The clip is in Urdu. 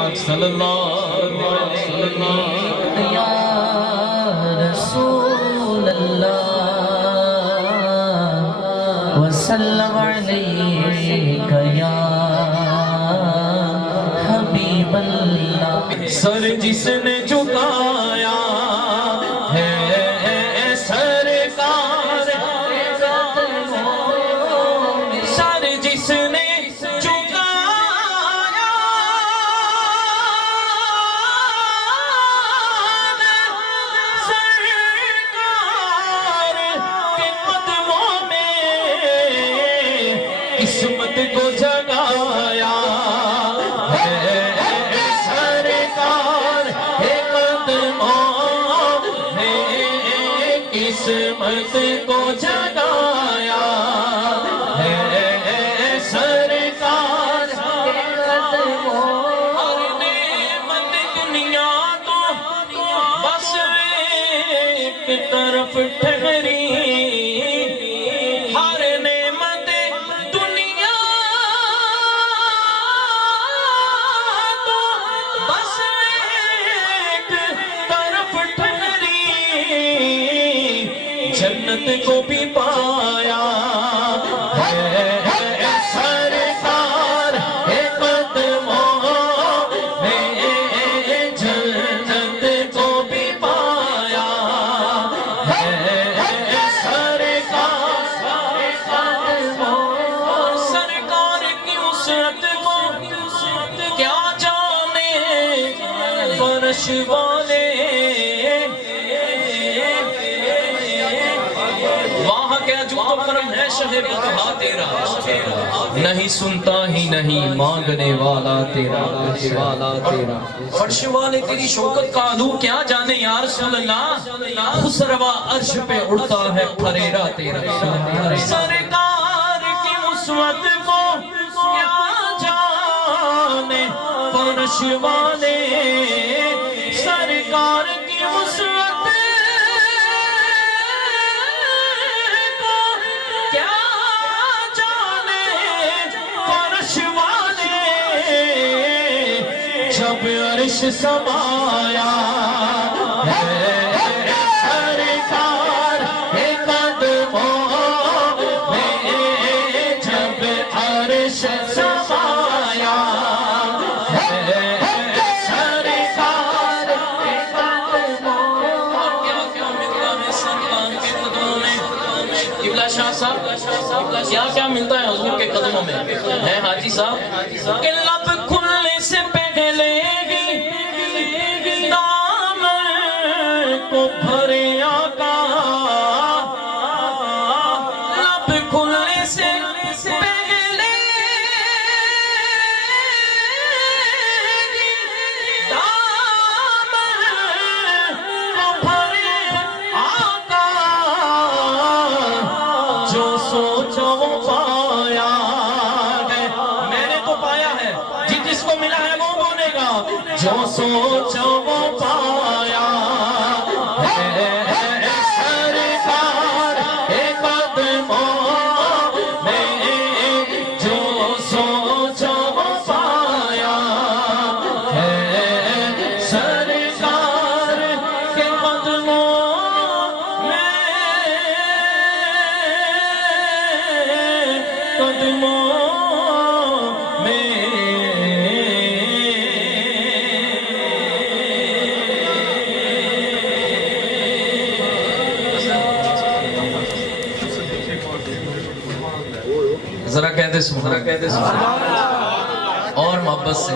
پاک صلی اللہ علیہ وسلم یا رسول اللہ وسلم علیک یا حبیب اللہ سر جس نے جھکایا ہے سرکار سر جس نے جھکایا سرکار کے قدموں میں قسمت کو جگایا قسمت کو جگایا ہے سرکار کے قدموں ہر نعمت دنیا تو بس ایک طرف ٹھہری ہر نعمت دنیا تو بس ایک طرف ٹھہری جنت کو بھی پایا ہے سرکار کے قدموں میں جنت کو بھی پایا ہے سرکار کے قدموں سرکار کی وسعت کو کیا جانے فرش والے کیا جو کرم ہے شہ بتہا تیرا نہیں سنتا ہی نہیں مانگنے والا تیرا فرش والے تیری شوکت کا علو کیا جانے یا رسول اللہ خسروا عرش پہ اڑتا ہے پھریرا تیرا سرکار کی وسعت کو کیا جانے فرش والے سرکار کی وسعت جب عرش سمایا ہے سرکار کے قدموں میں جب عرش سمایا ہے سرکار کے قدموں کیا ملتا ہے سرکار کے قدموں میں قبلہ شاہ صاحب کیا ملتا ہے حضور کے قدموں میں ہے حاجی صاحب کہ لب کھلنے سے پہلے کو بھرے آقا لب کھلنے سے پہلے دامن کو بھرے آقا جو سوچو وہ پایا ہے میں نے تو پایا ہے جس کو ملا ہے وہ بولے گا جو سوچو وہ پایا سرکار کے قدموں میں جو سوچو وہ پایا ہے سرکار کے قدموں میں ذرا کہتے سبحان اور محبت سے